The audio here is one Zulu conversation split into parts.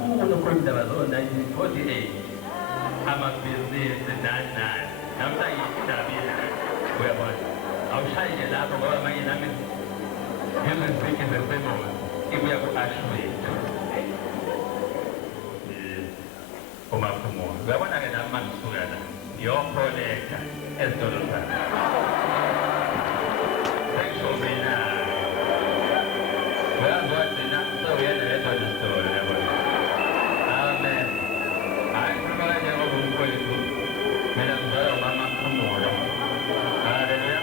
kakhulu uKhondawa ngo-1948 amabhizinisi nani namhlanje indaba uyabona awushaye lapho ngoba manje nami ngiziziki zesemoya ibuya ku-ashwethu umaphumo uyabona-ke nami mangisuka la ngiyokholekta ezitolo zami sengisho mina uyazwagcina sewuyena yedwa nesitolo yabona amen hayi khuluma kanje ngoba umfowethu mina ngizalwa umama Khumulo haleluya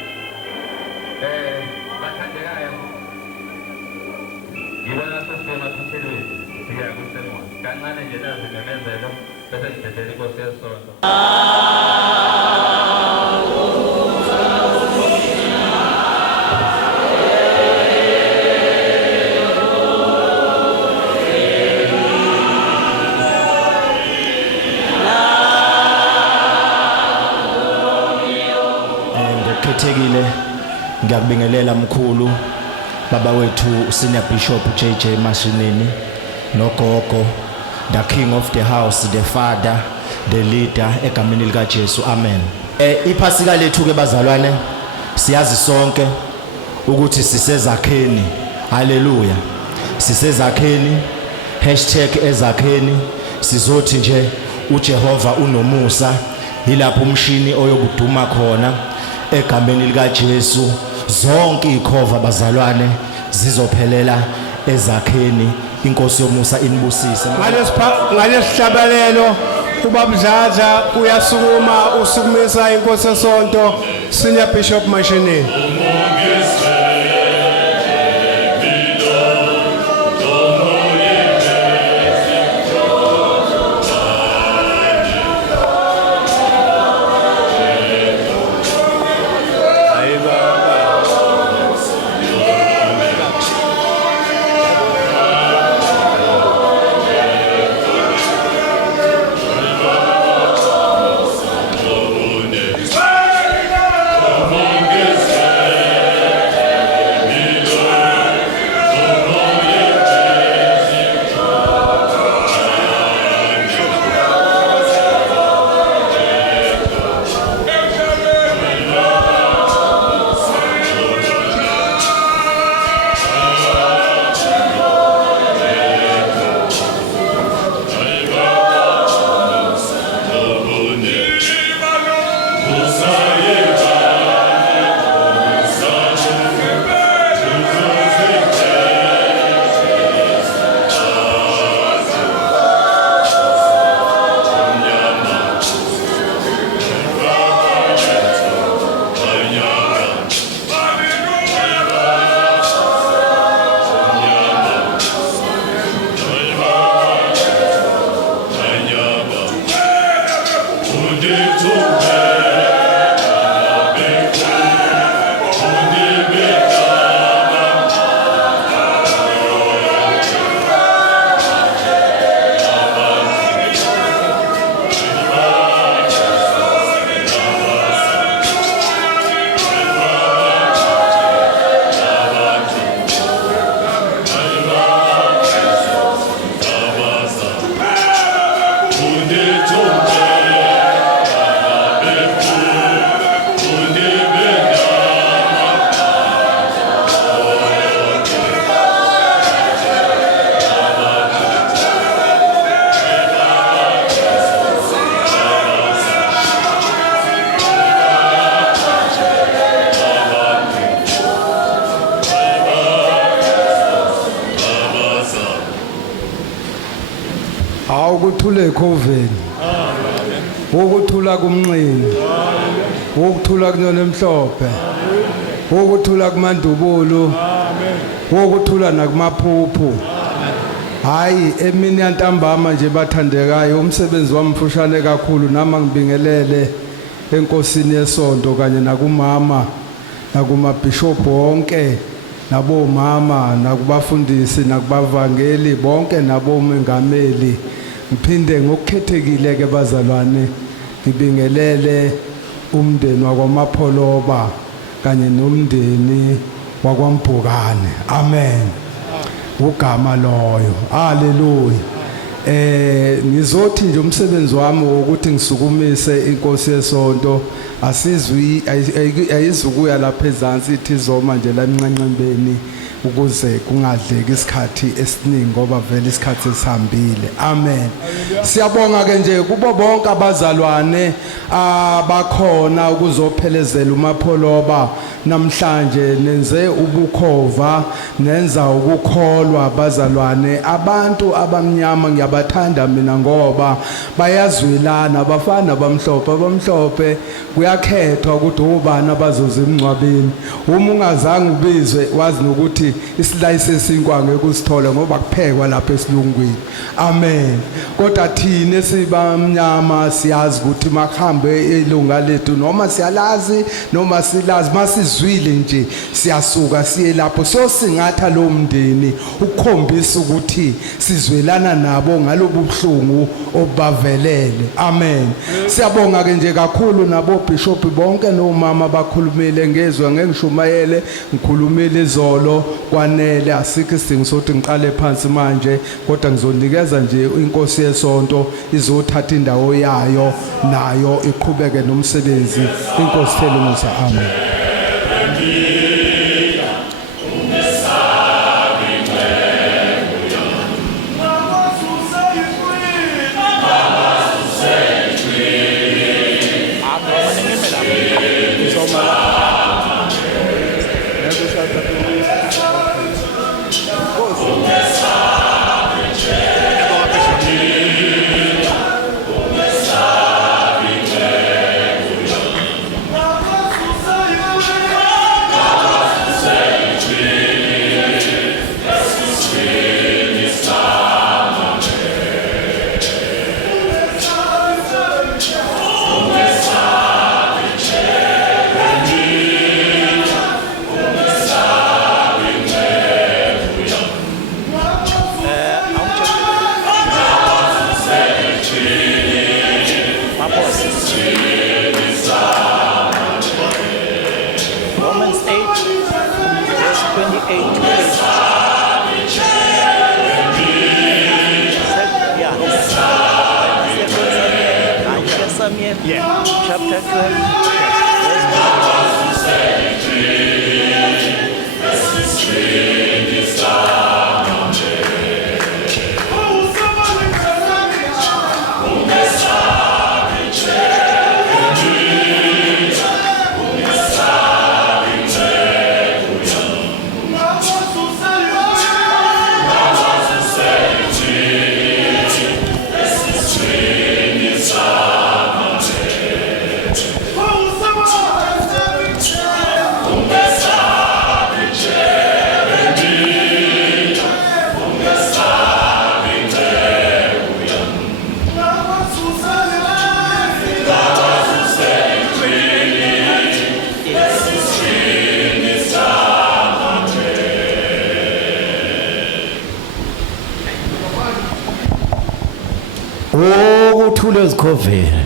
bathandekayo ngibona sesemaphuthelweni siya kusemoya kancane nje nazi memezelo bese ngidedela inkosi yesonto ngokukhethekile ngiyakubingelela mkhulu baba wethu senior bishop JJ Mashinini nogogo the king of the house the father the leader egameni lika Jesu amen. Iphasika lethu ke bazalwane siyazi sonke ukuthi sisezakheni haleluya sisezakheni #ezakheni sizothi nje uJehova unomusa yilapho umshini oyobuduma khona egameni lika Jesu zonke ikhova bazalwane zizophelela ezakheni inkosi yomusa inibusise ngalesihlabalelo ubabudladla uyasukuma usukumisa inkosi yesonto senior bishop Mashinini awukuthule COVID ukuthula kumnxini ukuthula kunyoni emhlophe ukuthula kumandubulu ukuthula nakumaphuphu hayi emini yantambama nje bathandekayo umsebenzi wamfushane kakhulu nama ngibingelele enkosini yesonto kanye nakumama nakumabishop bonke nabomama nakubafundisi nakubavangeli bonke nabomengameli ngiphinde ngokukhethekile ke bazalwane ngibingelele umndeni wakwaMapholoba kanye nomndeni wakwaMbhukane amen ugama loyo haleluya Ngizothi nje umsebenzi wami ukuthi ngisukumise inkosi yesonto asizwi ayizukuya lapha ezantsi ithi zoma nje la emnqanqembeni ukuze kungadleki isikhathi esiningi ngoba vele isikhathi esihambile. Amen. Siyabonga ke nje kubo bonke abazalwane abakhona ukuzophelezela uMapholoba namhlanje. Nenze ubukhova, nenza ukukholwa abazalwane. Abantu abamnyama ngiyabathanda mina ngoba bayazwelana, abafana abamhlophe kuyakhethwa ukuthi ubani abazoza emncwabeni. Uma ungazange ubizwe wazi nokuthi isilayise sinkwange kusithola ngoba kuphekwa lapha esilungwini. Amen. Kodwa thina sibamnyama siyazi ukuthi makhambe ilunga lethu noma siyalazi noma silazi masizwile nje siyasuka siye lapho sosingatha lo mndeni ukukhombisa ukuthi sizwelana nabo ngalobu buhlungu obavelele. Amen. Siyabonga ke nje kakhulu nabo bishop bonke nomama abakhulumile ngezwe ngengishumayele ngikhulumile izolo kwanele asikho isidingo sokuthi ngiqale phansi manje kodwa ngizonikeza nje inkosi yesonto izothatha indawo yayo nayo iqhubeke nomsebenzi. Inkosi thelumusa. Amen. Romans 8, verse 28. Yeah. Chapter 12, ukuthula ezikhoveni,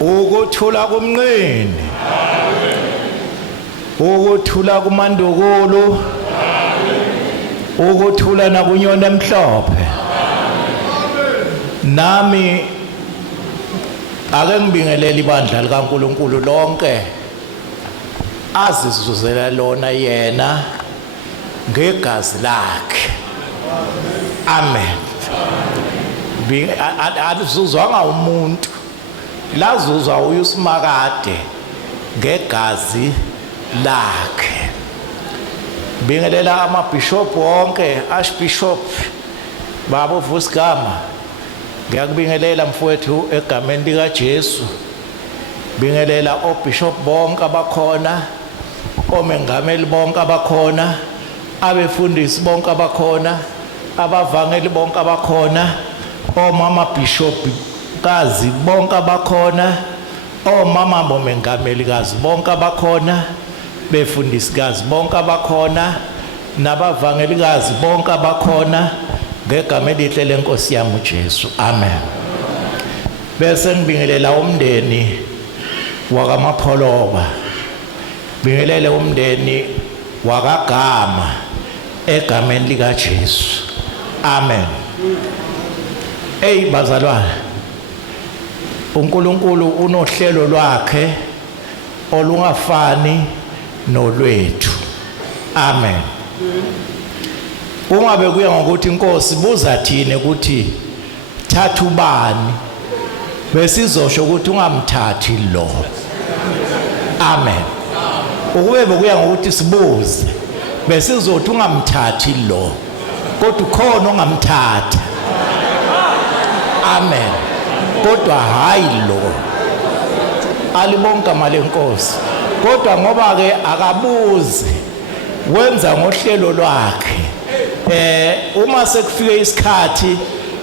ukuthula kumnqini, ukuthula kumandukulu, ukuthula nakunyoni emhlophe. Nami ake ngibingelele ibandla likaNkulunkulu lonke azizuzela lona yena ngegazi lakhe. Amen. Alizuzwanga umuntu, lazuzwa uYusimakade ngegazi lakhe. Bingelela amabishop wonke, archbishop babo Vusigama, ngiyakubingelela mfowethu egameni lika Jesu. Bingelela obishop bonke abakhona, omengameli bonke abakhona, abefundisi bonke abakhona, abavangeli bonke abakhona, omama bishop kazi bonke abakhona, omama bomengameli kazi bonke abakhona, befundisi kazi bonke abakhona, nabavangeli kazi bonke abakhona, ngegama elihle lenkosi yami uJesu. Amen. Bese ngibingelela umndeni wakaMapholoba, bingelele umndeni wakagama egameni lika Jesu. Amen. bazalwane, uNkulunkulu unohlelo lwakhe olungafani nolwethu. Amen. Ungabe kuya ngokuthi inkosi buza thina ukuthi thatha ubani, besizosho ukuthi ungamthathi lo. Amen. Ukube bekuya ngokuthi sibuze besizothi ungamthathi lo, kodwa khona ongamthatha. Amen. Kodwa hayi lo. Alibonke amale Nkosi. Kodwa ngoba ke akabuzi, wenza ngohlelo lwakhe. Uma sekufike isikhathi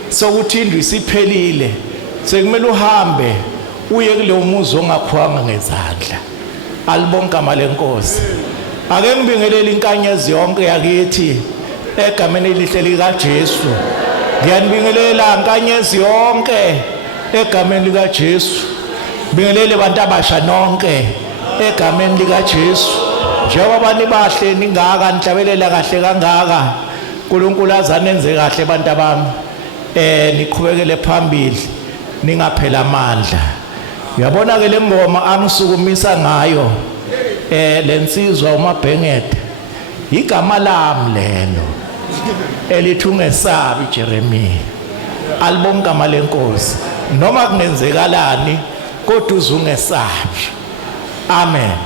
sokuthi indlu isiphelile, sekumele uhambe uye kuleyo muzi ongakhuwanga ngezandla. Alibonke amale Nkosi. Ake ngibingelele inkanyezi yonke yakithi egameni elihle lika Jesu. Ngiyanibingelela inkanyezi yonke egameni lika Jesu. Bingelele abantu abasha nonke egameni lika Jesu. Njengoba nibahle ningaka nihlabelela kahle kangaka, uNkulunkulu azanenze kahle abantu bami. Niqhubekele phambili ningaphela amandla. Uyabona ke le ngoma angisukumisa ngayo lensizwa uMabhengede, igama lami lelo elithi ungesabi Jeremiah. Alibonke amale Nkosi. Noma kunenzekalani kodwa uzungesabi. Amen.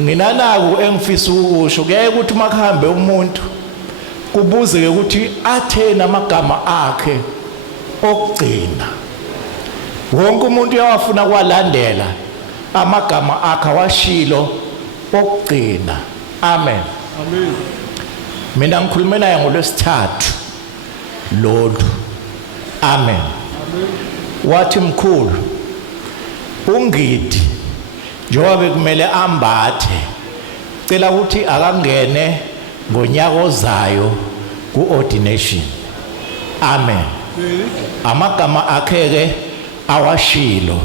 Nginanaku engifisa ukusho kuyaye ukuthi makuhambe umuntu kubuzeke ukuthi atheni amagama akhe okugcina. Wonke umuntu uyawafuna kwalandela amagama akhe awashilo okugcina. Amen. Amen. Mina ngikhuluma naye ngolwesithathu lolu. Amen. Amen. Wathi mkhulu ungidi njengoba bekumele ambathe, cela ukuthi akangene ngonyaka ozayo ku-ordination. Amen. Amagama akhe ke awashilo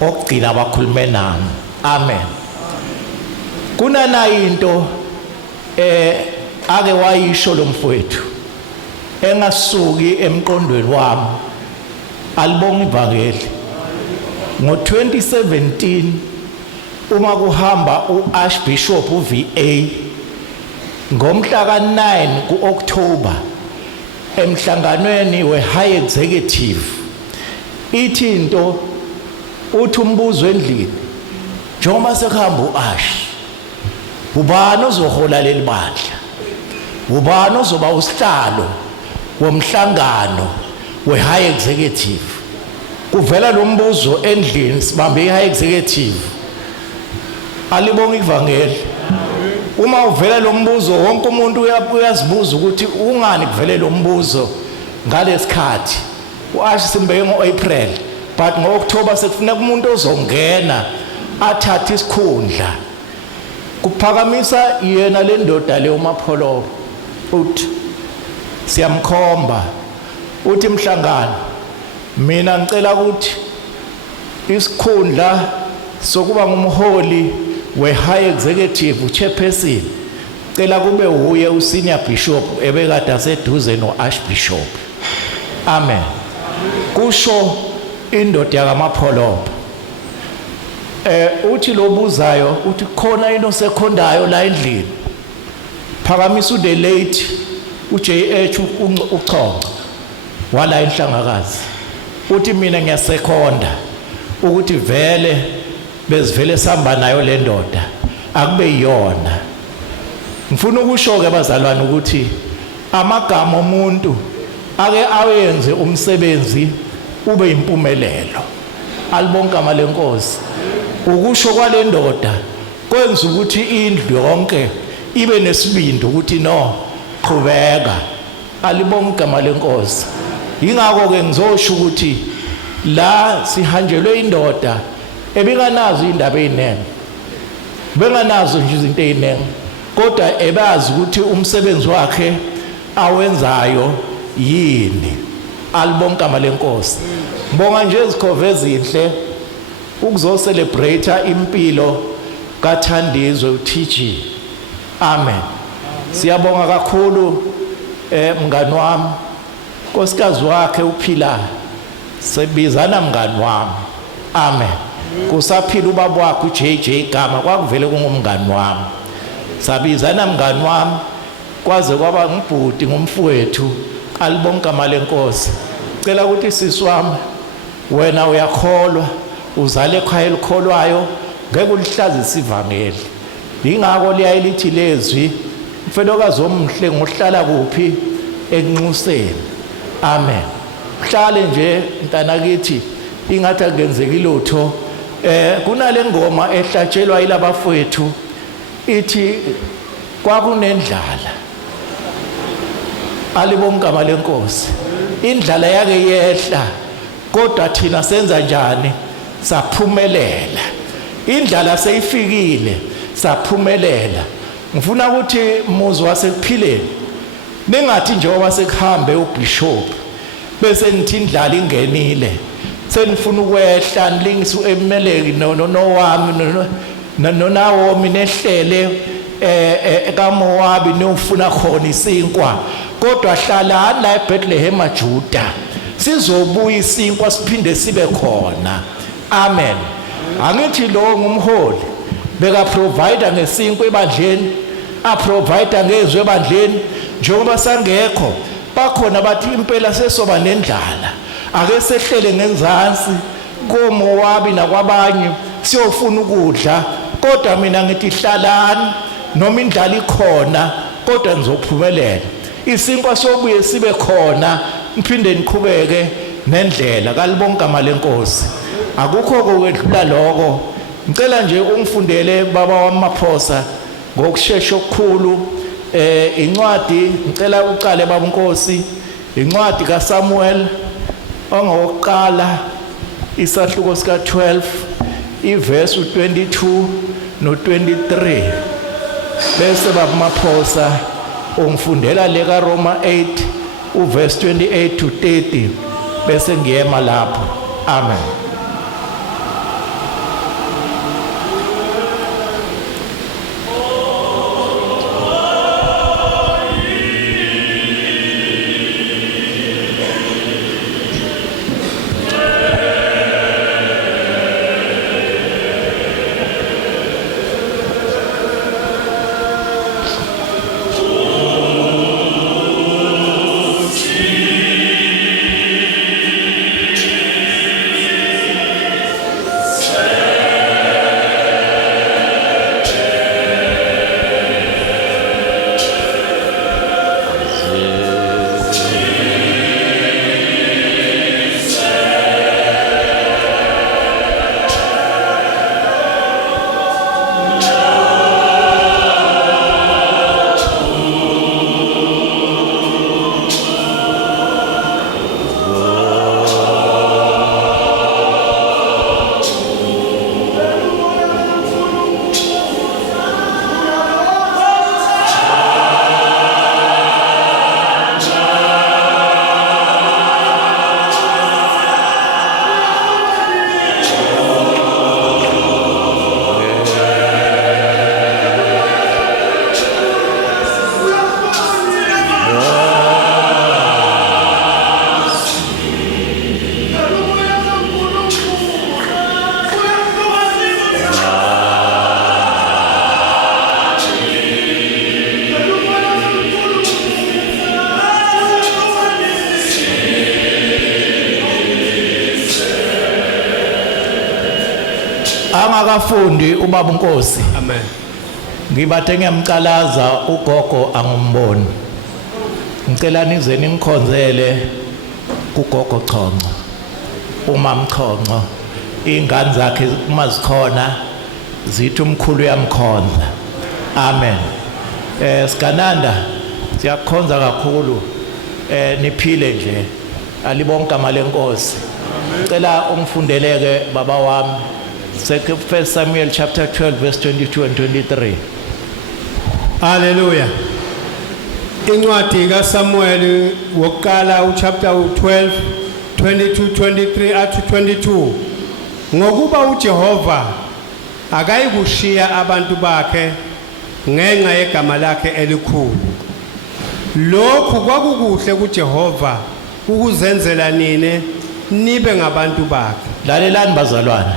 okugcina abakhulume nami. Amen. Kunana into ake wayisho lo mfowethu engasuki emqondweni wami. Alibonga ivangeli. Ngo-2017 uma kuhamba u-Archbishop uVA ngomhla ka-9 ku-October emhlanganweni we-High Executive, ithi into uthi umbuzo endlini njengoba sekuhamba u-Ash, ubani ozohola leli bandla, ubani ozoba usihlalo womhlangano we-High Executive? Kuvela lo mbuzo endlini, sibambe i-High Executive. Alibonga ivangeli. Uma uvela lo mbuzo wonke umuntu uyazibuza ukuthi ungani kuvele lo mbuzo ngalesikhathi. U-Ash simbeke ngo-April, but ngo-October sekufuneka umuntu ozongena athathe isikhundla. Kuphakamisa yena le ndoda le uMapholo, uthi siyamkhomba, uthi mhlangano mina ngicela ukuthi isikhundla sokuba ngumholi we-High Executive chairperson cela kube uye usenior bishop ebekade aseduze no-Archbishop. Amen. Kusho indoda yakaMapholo. Uthi lo buzayo uthi khona into sekhondayo la endlini. Phakamisa the late uJH uChonga wala inhlangakazi. Uthi mina ngiyasekhonda ukuthi vele bezivele samba nayo le ndoda akube yiyona. Ngifuna ukusho ke bazalwane ukuthi amagama omuntu ake awenze umsebenzi ube impumelelo. Alibonke amale Nkosi. Ukusho kwale ndoda kwenza ukuthi indlu yonke ibe nesibindi ukuthi no qhubeka. Alibonke amale Nkosi. Ingakho ke ngizosho ukuthi la sihanjelwe indoda ebinganazo indaba ezinene, benganazo nje izinto ezinene, kodwa ebazi ukuthi umsebenzi wakhe awenzayo yini. Alibonke amale Nkosi. Ngibonga nje izikhove ezinhle ukuzocelebrate impilo kaThandizwe uTG. Amen. Siyabonga kakhulu mngani wami nkosikazi wakhe uphila sebizana mngani wami amen kusaphila ubaba wakhe uJJ igama kwakuvele kungumngani wami sabizana mngani wami kwaze kwaba ngibhudi ngumfowethu alibonke amalenkosi cela ukuthi sisi wami wena uyakholwa uzale ekhaya elikholwayo ngeke ulihlazise ivangeli ingakho liyayilithi lezwi mfelokazi omhle ngohlala kuphi enxuseni amen hlale nje ntana kithi ingathi akenzeki lutho kunale ngoma ehlatshelwa yilabafowethu ithi kwakunendlala alibonke amalenkosi indlala yake yehla kodwa thina senza njani saphumelela indlala seyifikile saphumelela ngifuna ukuthi muzi wasekuphileni ningathi njengoba sekuhambe ubishop bese nithi indlala ingenile senifuna ukwehla nilingise uEmeleki nowami noNawomi nehlele kaMowabi niyofuna khona isinkwa kodwa hlalani la eBethlehem eJuda sizobuya isinkwa siphinde sibe khona amen angithi lo ngumholi beka provider ngesinkwa ebandleni a provider ngezwe ebandleni njengoba sangekho bakhona bathi impela sesoba nendlala ake sehlele ngenzansi koMowabi nakwabanye siyofuna ukudla kodwa mina ngithi hlalani noma indlala ikhona kodwa nizophumelela isinkwa sobuye sibe khona niphinde niqhubeke nendlela kalibonke amalenkosi akukho okwedlula lokho ngicela nje ungifundele baba wamaphosa ngokusheshsha okukhulu incwadi ngicela uqale baba uNkosi incwadi kaSamuel ongokuqala isahluko sika 12 iverse 22 no23 bese baba maphosa ungifundela le ka Roma 8 uverse 28 to 30 bese ngiyema lapho amen angakafundi ubaba uNkosi amen ngibathe ngiyamcalaza ugogo angumboni ngicela nize ningikhonzele kugogo Chonco umama Chonco ingane zakhe mazikhona zithi umkhulu uyamkhonza amen sikananda siyakhonza kakhulu niphile nje alibonke amalenkosi ngicela ungifundeleke baba wami 1 Samuel chapter 12 verse 22 and 23 haleluya incwadi kaSamuel wokuqala uchapter 12 22 23 up to 22 ngokuba uJehova akayikushiya abantu bakhe ngenxa yegama lakhe elikhulu lokhu kwakukuhle kuJehova ukuzenzela nine nibe ngabantu bakhe. lalelani bazalwane,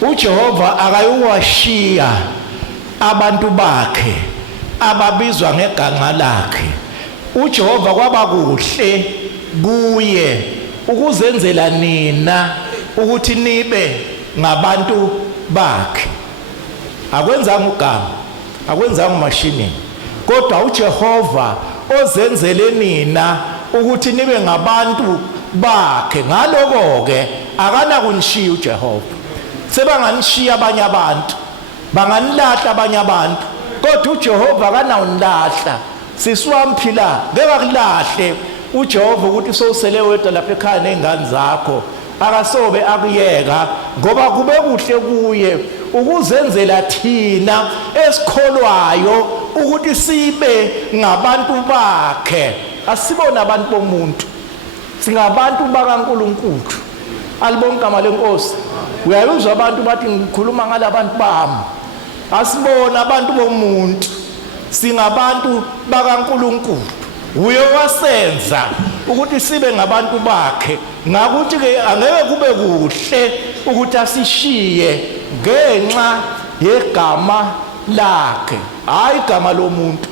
uJehova akayuwashiya abantu bakhe ababizwa ngegama lakhe. uJehova kwaba kuhle kuye ukuzenzela nina ukuthi nibe ngabantu bakhe. Akwenzanga ugama, akwenzanga umashini, kodwa uJehova ozenzele nina ukuthi nibe ngabantu bakhe. Ngaloko ke akana kunishiya uJehova. Sebanganishiya abanye abantu, banganilahla abanye abantu, kodwa uJehova akanawunilahla. Sisiwamphila ngeke akulahle uJehova ukuthi sowusele wedwa lapha ekhaya nezingane zakho, akasobe akuyeka, ngoba kube kuhle kuye ukuzenzela thina esikholwayo ukuthi sibe ngabantu bakhe. Asibona abantu bomuntu, singabantu bakaNkulunkulu. Alibonke igama lenkosi. Uyayuzwa abantu bathi ngikhuluma ngalabantu bami. Asibona abantu bomuntu, singabantu bakaNkulunkulu. Uye wasenza ukuthi sibe ngabantu bakhe. Ngakuthi ke angeke kube kuhle ukuthi asishiye ngenxa yegama lakhe, hayi igama lomuntu,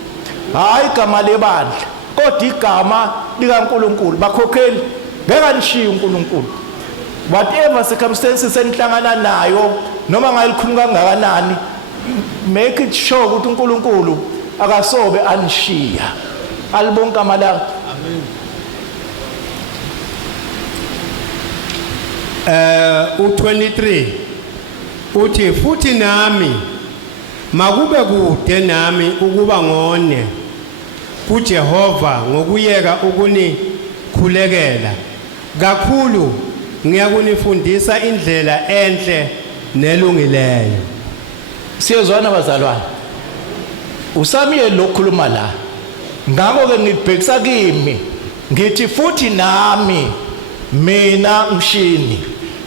hayi igama lebandla, kodwa igama likaNkulunkulu. Bakhokheli, ngeke nishiye uNkulunkulu. Whatever circumstances enihlangana nayo, noma ngalikhulu kangakanani, make it sure ukuthi uNkulunkulu akasobe anishiya. Alibonke igama lakhe. U23 uthi futhi nami makube kude nami ukuba ngone kuJehova ngokuyeka ukunikhulekela kakhulu, ngiyakunifundisa indlela enhle nelungileyo. Siyezwana bazalwane, uSamuel lokhuluma la. Ngakho ke ngibhekisa kimi ngithi futhi nami, mina mshini,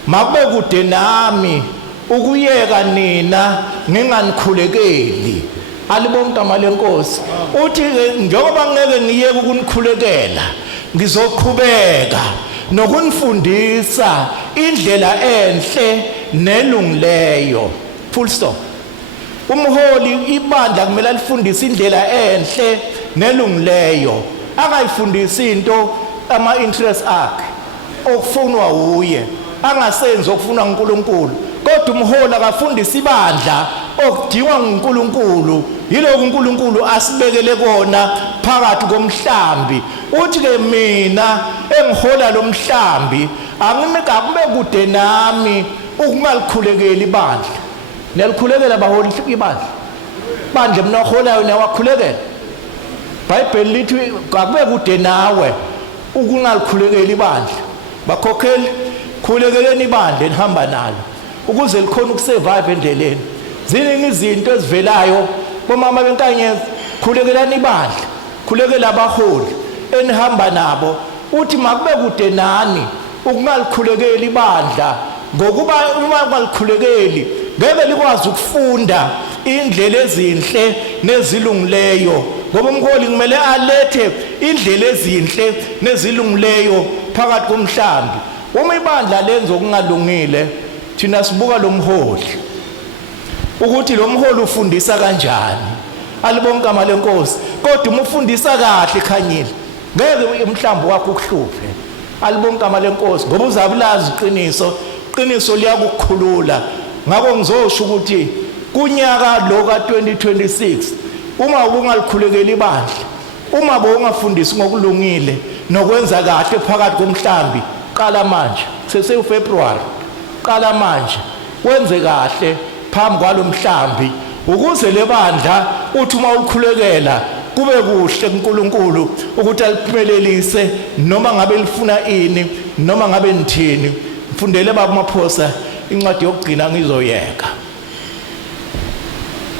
makube kude nami ukuyeka nina nginganikhulekeli. Alibonke igama lenkosi. Uthi njengoba ngeke ngiyeke ukunikhulekela, ngizoqhubeka nokunifundisa indlela enhle nelungileyo. Full stop. Umholi ibandla kumele alifundise indlela enhle nelungileyo, akayifundisi into ama interest akhe okufunwa uye, angasenzi okufunwa uNkulunkulu. Kodwa umholi akafundisa ibandla okudingwa uNkulunkulu, yiloko uNkulunkulu asibekele kona phakathi komhlambi. Uthi ke mina engihola lo mhlambi akube kude nami ukungalikhulekeli ibandla. Niyalikhulekela baholi ibandla? Bandla mina oholayo niyawakhulekela? iBhayibheli lithi akube kude nawe ukungalikhulekeli ibandla. Bakhokheli, khulukeleni ibandla enihamba nalo ukuze likhona ukusurvive endleleni. Ziningi izinto ezivelayo bomama benkanyezi. Khulukelani ibandla, khulekela abaholi enihamba nabo. Uthi makube kude nani ukungalikhulekeli ibandla, ngokuba uma ungalikhulekeli ngeke likwazi ukufunda indlela ezinhle nezilungileyo, ngoba umholi kumele alethe indlela ezinhle nezilungileyo phakathi komhlambi. Uma ibandla lenza okungalungile, thina sibuka lo mholi ukuthi lo mholi ufundisa kanjani. Alibonke igama lenkosi. Kodwa uma ufundisa kahle ekhanyile, ngeke umhlambi wakho ukuhluphe. Alibonke igama lenkosi, ngoba uzabulazi iqiniso, iqiniso liyakukhulula. Ngakho ngizosho ukuthi kunyaka lo ka2026 uma ubungalikhulekeli ibandla, uma bongafundisi ngokulungile nokwenza kahle phakathi komhlambi, qala manje, sesewuFebruary, qala manje wenze kahle phambi kwalomhlambi ukuze lebandla uthi uma ulikhulekela kube kuhle kuNkulunkulu ukuthi aliphumelelise, noma ngabe lifuna ini, noma ngabe nithini. Mfundele baba Maphosa incwadi yokugcina ngizoyeka.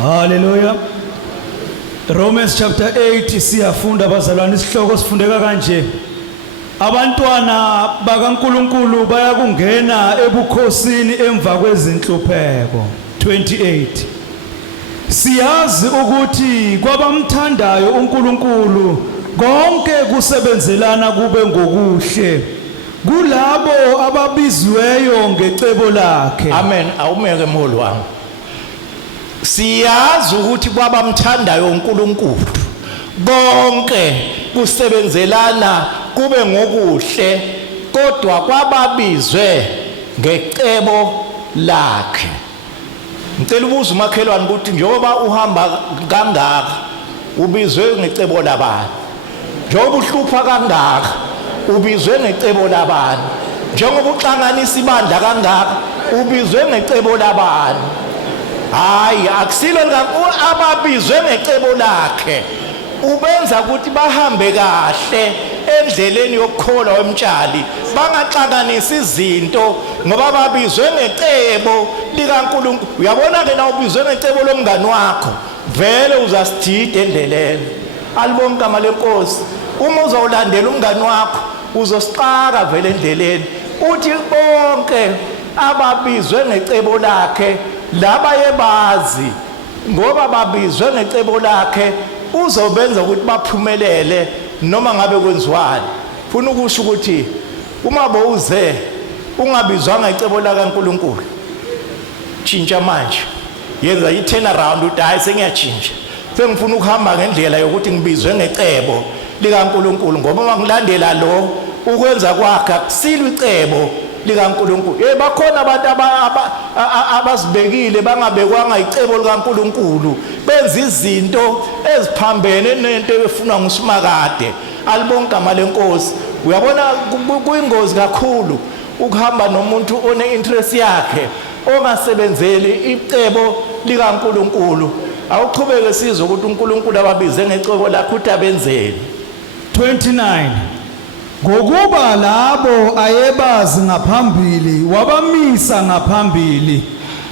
Hallelujah. Romans chapter 8 siyafunda bazalwane, isihloko sifundeka kanje: abantwana bakaNkulunkulu bayakungena ebukhosini emva kwezinhlupheko. 28. Siyazi ukuthi kwabamthandayo uNkulunkulu konke kusebenzelana kube ngokuhle kulabo ababizweyo ngecebo lakhe. Amen. Awumeke mholi wami. Siyazi ukuthi kwabamthandayo uNkulunkulu konke kusebenzelana kube ngokuhle kodwa kwababizwe ngecebo lakhe. Ngicela ubuza umakhelwane ukuthi njengoba uhamba kangaka ubizwe ngecebo labani? Njengoba uhlupha kangaka ubizwe ngecebo labani? Njengoba uxanganisa ibandla kangaka ubizwe ngecebo labani? Hayi, akusilo ababizwe ngecebo lakhe ubenza ukuthi bahambe kahle endleleni yokukholwa wemtshali, bangaxakanisa izinto ngoba babizwe ngecebo likaNkulunkulu. Uyabona ke na ubizwe ngecebo lomngani wakho vele uzasidida endleleni. Alibonke igama lenkosi. Uma uzawulandela umngani wakho uzosiqaka vele endleleni. Uthi bonke ababizwe ngecebo lakhe laba yebazi ngoba babizwe ngecebo lakhe uzobenza ukuthi baphumelele noma ngabe kwenziwani. Funa ukusho ukuthi uma bowuze ungabizwanga icebo lakaNkulunkulu, tshintsha manje, yenza i-turn around uthi hayi sengiyatshintsha, sengifuna ukuhamba ngendlela yokuthi ngibizwe ngecebo likaNkulunkulu ngoba uma ngilandela lo ukwenza kwakhe akusilwe icebo likaNkulunkulu. Bakhona abantu abazibekile bangabekwanga icebo likaNkulunkulu, benza izinto eziphambene nento efunwa nguSimakade. Alibonke igama lenkosi. Uyabona kuyingozi kakhulu ukuhamba nomuntu one-interest yakhe ongasebenzeli icebo likaNkulunkulu. Awuqhubeke sizwe ukuthi uNkulunkulu ababize ngecebo lakhe uthi abenzeni. 29 ngokuba labo ayebazi ngaphambili wabamisa ngaphambili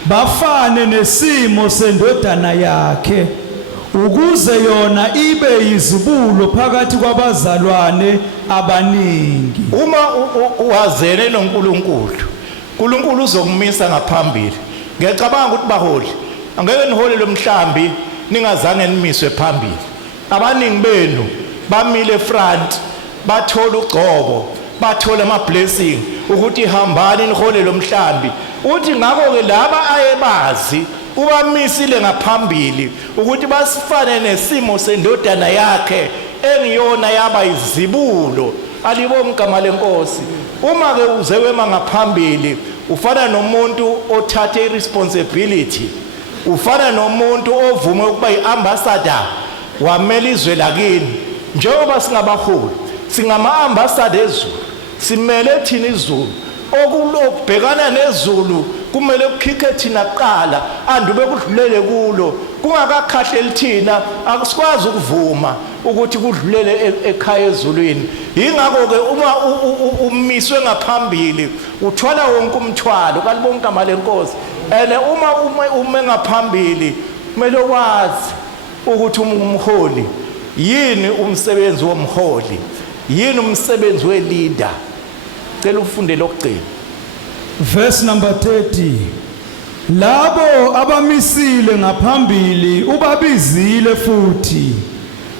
bafane nesimo sendodana yakhe ukuze yona ibe yizibulo phakathi kwabazalwane abaningi. Uma wazene noNkulunkulu, uNkulunkulu uzokumisa ngaphambili. Ngiyacabanga ukuthi baholi angeke niholele umhlambi ningazange nimiswe phambili. Abaningi benu bamile front, bathola ugcobo, bathola ama blessing ukuthi hambani niholele umhlambi. Uthi ngakho ke laba ayebazi ubamisile ngaphambili ukuthi basifane nesimo sendodana yakhe engiyona yaba izibulo. Alibonke igama lenkosi. Uma ke uzewema ngaphambili ufana nomuntu othatha iresponsibility, ufana nomuntu ovume ukuba iambassador wamela izwe lakini. Njengoba singabaholi singama-ambassador ezulu, simele thina izulu, okulobhekana nezulu kumele kukhikhe thina kuqala andube kudlulele kulo, kungakakhahleli thina akusikwazi ukuvuma ukuthi kudlulele ekhaya ezulwini. Yingakho ke uma umiswe ngaphambili uthwala wonke umthwalo. Kalibonke igama lenkosi. And uma ume ngaphambili kumele wazi ukuthi umholi yini, umsebenzi womholi yini, umsebenzi we-leader. Cela ufunde lokugcina. Verse number 30 labo abamisile ngaphambili ubabizile futhi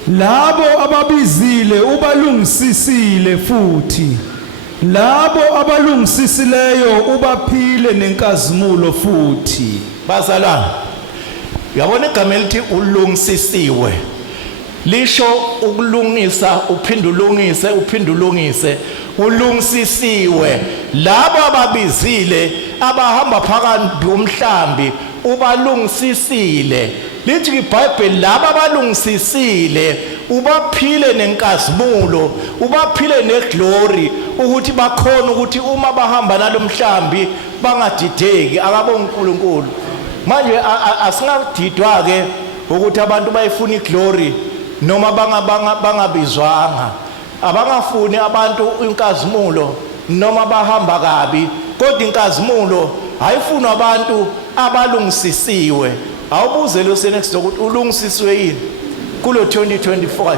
labo ababizile ubalungisisile futhi labo abalungisisileyo ubaphile nenkazimulo futhi. Bazalwane, uyabona igama elithi ulungisisiwe lisho ukulungisa, uphinde ulungise, uphinde ulungise, ulungisisiwe. Labo ababizile abahamba phakathi komhlambi ubalungisisile. Lithi iBhayibheli labo abalungisisile ubaphile nenkazimulo, ubaphile neglory ukuthi bakhona ukuthi uma bahamba nalomhlambi bangadideki. Akabonge uNkulunkulu. Manje asingadidwa ke ukuthi abantu bayifuna iglory noma bangabizwanga. Abangafuni abantu inkazimulo noma bahamba kabi, kodwa inkazimulo hayifunwa abantu abalungisisiwe. Awubuze lo senext ukuthi ulungisisiwe yini kulo 2025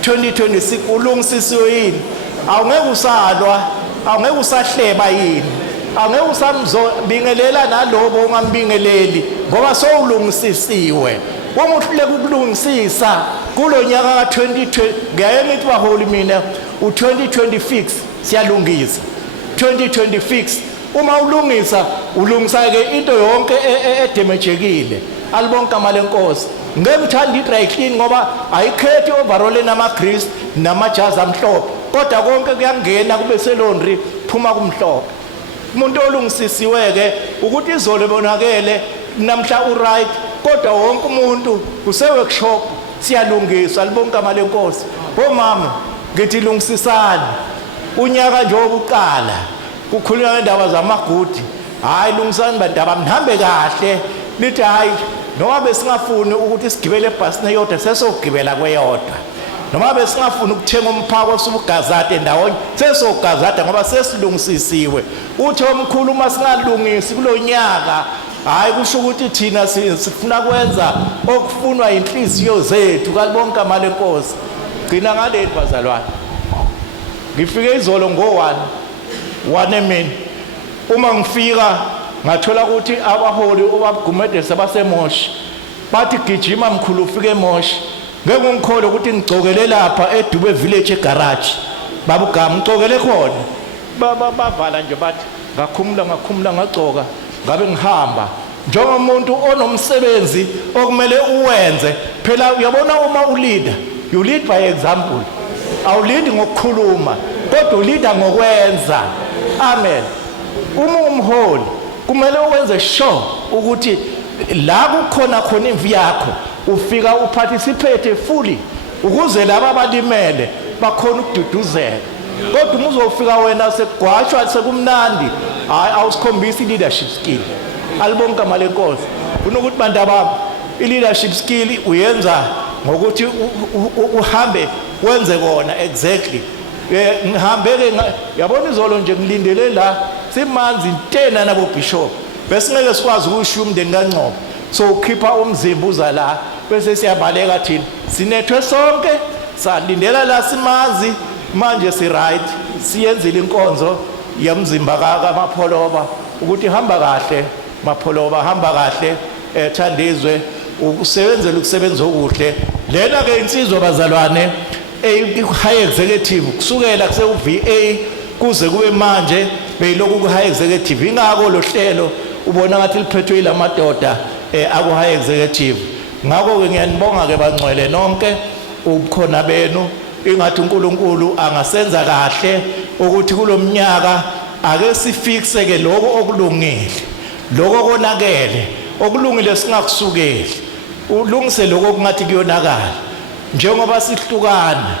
2026, ulungisisiwe yini? Awungeke usalwa, awungeke usahleba yini, awungeke usamzobingelela nalobo ongambingeleli ngoba sowulungisisiwe. uma uhluleka ukulungisisa kulo nyaka ka-2020 ngeke ngithi baholi mina u-2026 siyalungisa 2026 uma ulungisa ulungisa-ke into yonke edemejekile alibonke igama lenkosi ngeke ngithanda i-dry clean ngoba ayikhethi i-overall enamagrisi namajazi amhlophe kodwa konke kuyangena kube selondri phuma kumhlophe umuntu olungisisiwe-ke ukuthi izolo ebonakele namhla uright kodwa wonke umuntu kuse-workshop siyalungiswa libonke igama lenkosi omama ngithi lungisisani unyaka nje wokuqala kukhulunywa ngendaba zamagudi hayi lungisani bandaba mnihambe kahle lithi hayi noma besingafuni ukuthi sigibele ebhasini eyodwa sesogibela kweyodwa noma besingafuni ukuthenga umphako osubugazade ndawonye sesogazada ngoba sesilungisisiwe uthi omkhulu uma singalungisi kulo nyaka hayi kusho ukuthi thina sifuna kwenza okufunwa inhliziyo zethu kalibonke igama lenkosi gcina ngaleli bazalwane ngifike izolo ngo-1 emini uma ngifika ngathola ukuthi abaholi obabugumede sebasemoshi bathi gijima mkhulu ufike emoshi ngeke ungikhole ukuthi ngicokele lapha edube village egarage babugama ngicokele khona bavala nje bathi ngakhumula ngagcoka ngabe ngihamba njengomuntu onomsebenzi okumele uwenze phela uyabona uma uleader you lead by example awulidi ngokukhuluma kodwa uleader ngokwenza amen uma umholi kumele uwenze sure ukuthi la kukhona khona imvi yakho ufika uparticipate fully ukuze laba abalimele bakhona ukududuzela kodwa uma uzofika wena sekugwashwa sekumnandi hayi awusikhombisi i-leadership skill alibonke igama lenkosi kunokuthi bantu abami i-leadership skill uyenza ngokuthi uhambe wenze kona exactly ngihambe-ke yabona izolo nje ngilindele la simanzi ntena nabo bishop besingeke sikwazi ukushiya umndeni kaNcebo so ukhipha umzimba uza la bese siyabaleka thina sinethwe sonke salindela la simazi manje si right siyenzile inkonzo yamzimba kaMapholoba ukuthi hamba kahle Mapholoba hamba kahle Thandizwe usebenzele ukusebenza okuhle lena ke insizwa bazalwane high executive kusukela kuse uVA kuze kube manje beyiloku ku high executive ingako lo hlelo ubona ngathi liphethwe ilamadoda aku high executive ngako ke ngiyanibonga ke bangcwele nonke ubukhona benu ingathi uNkulunkulu angasenza kahle ukuthi kulomnyaka ake sifixe ke lokho okulungile lokho konakele okulungile singakusukeli ulungise lokho kungathi kuyonakala njengoba sihlukana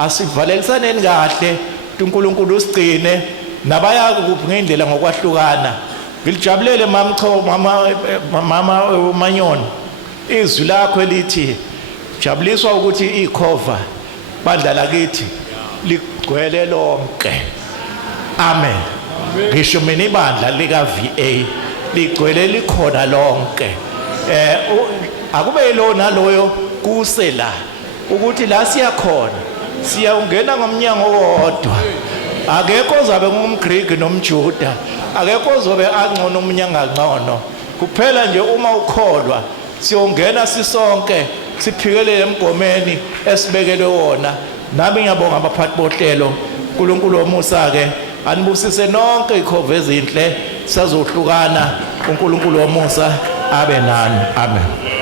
asivalelisaneni kahle uNkulunkulu usigcine nabaya kuphi ngendlela ngokwahlukana ngilijabulele mama Manyoni izwi lakho elithi jabuliswa ukuthi ikhova bandla lakithi ligcwele lonke amen ngisho mina ibandla lika VA ligcwele likhona lonke akube yilona loyo kusela ukuthi la siyakhona siyawungena ngomnyango wodwa akekho ozabe ngumGreek nomJuda akekho ozobe angcono umnyango angcono kuphela nje uma ukholwa siyongena sisonke siphikelele emgomeni esibekelwe wona nami ngiyabonga abaphathi bohlelo uNkulunkulu womusa ke anibusise nonke ikhova ezinhle sazohlukana uNkulunkulu womusa abe nani amen.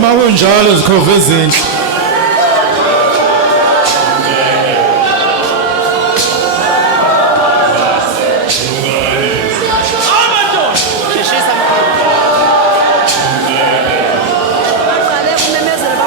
Noma kunjalo zikhova ezinhle. Sheshisa mkhulu. Baqale ukumemezela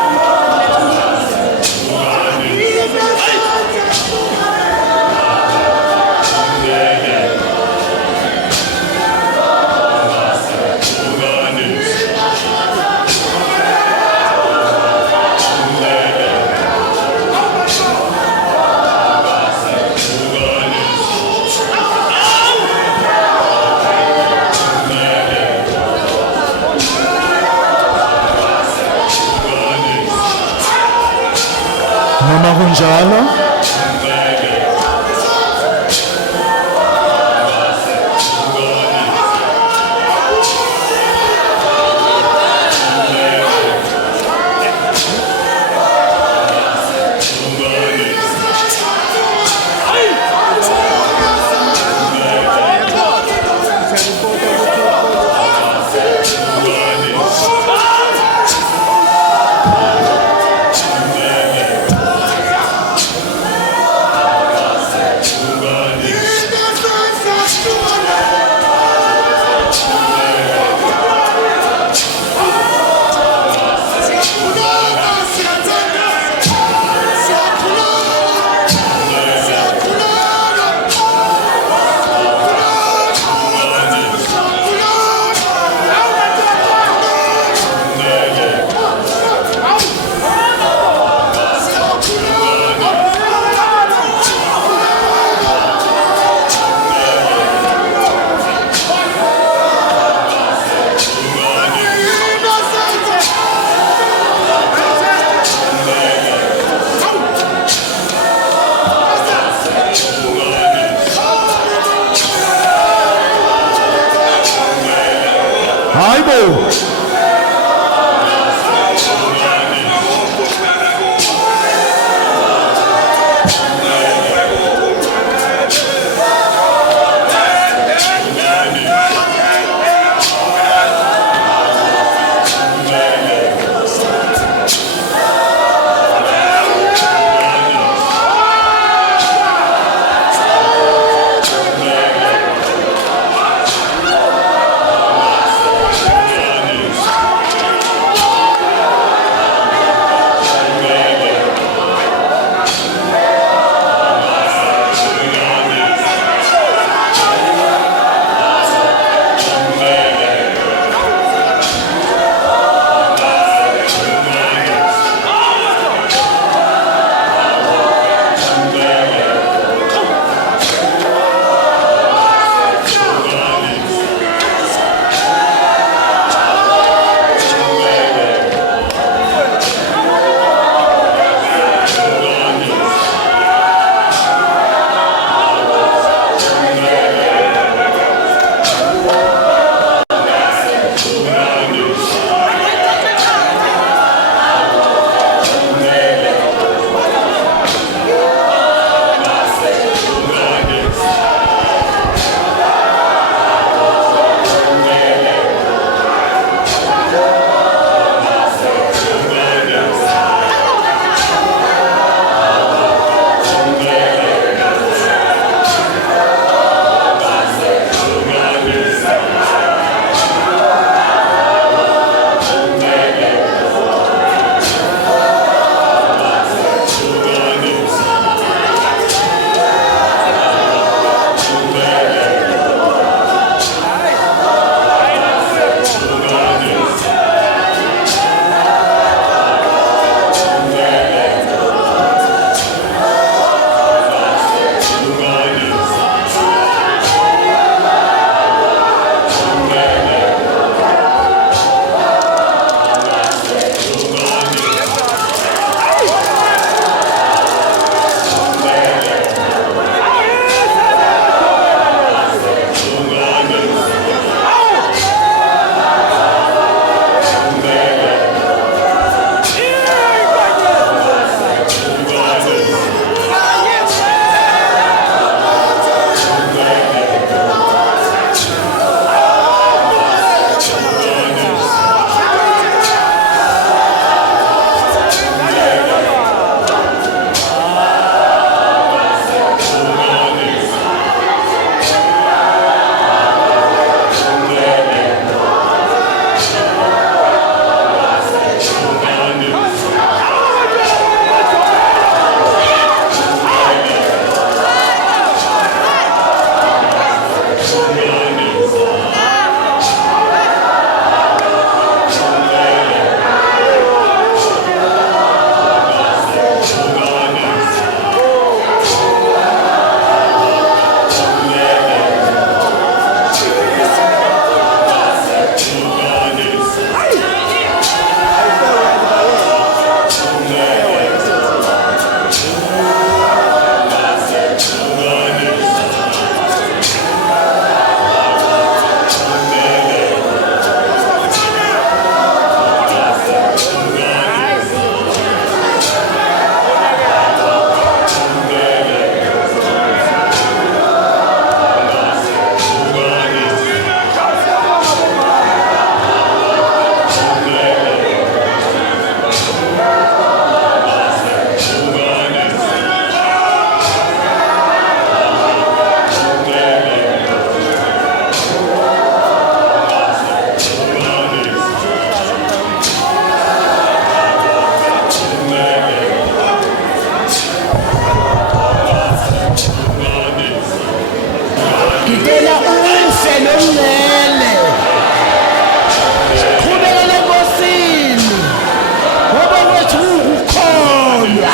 Noma kunjalo hayibo engcwele qhubekele enkosini ngoba kwethu ukukholwa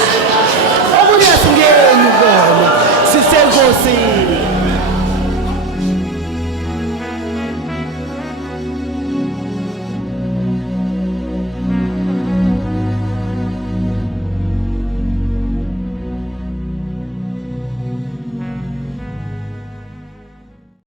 okunye asingeni kona sisenkosini